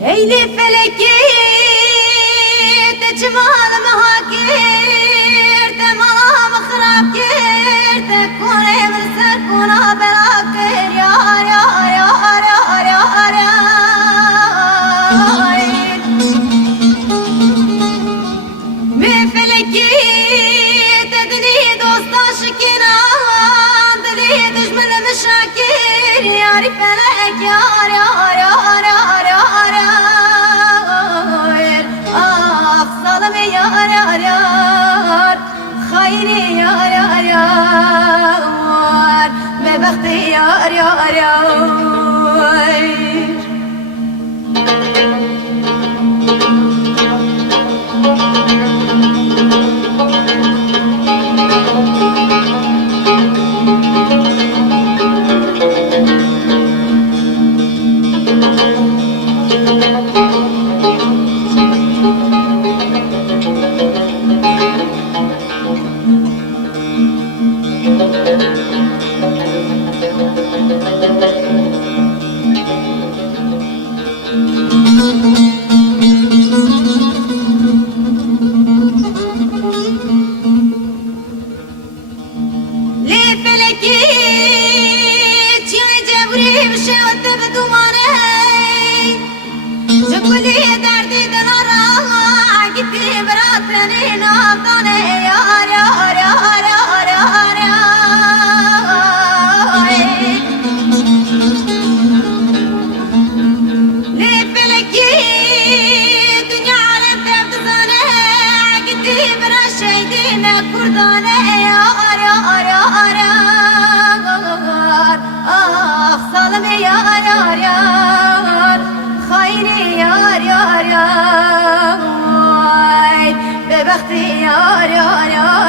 Heyli feleki teçmal mahakir temalam kharab kir te kone verser kona berakir yar yar yar yar yar yar me feleki tedni dosta şikinan dili düşman müşakir yar felek yar yar yar yar yar yar yar yar خيري yar yar yar bebekti yar yar yar جبلي دردي دنارا قدي براتني نابضاني يار يار يار يار يار يار لي فلكي دنيا عالم تبتزاني قدي براشيدين كرداني يار يار يار يار صالمي يار يار يار خيري yar yar yar bebekti yar yar yar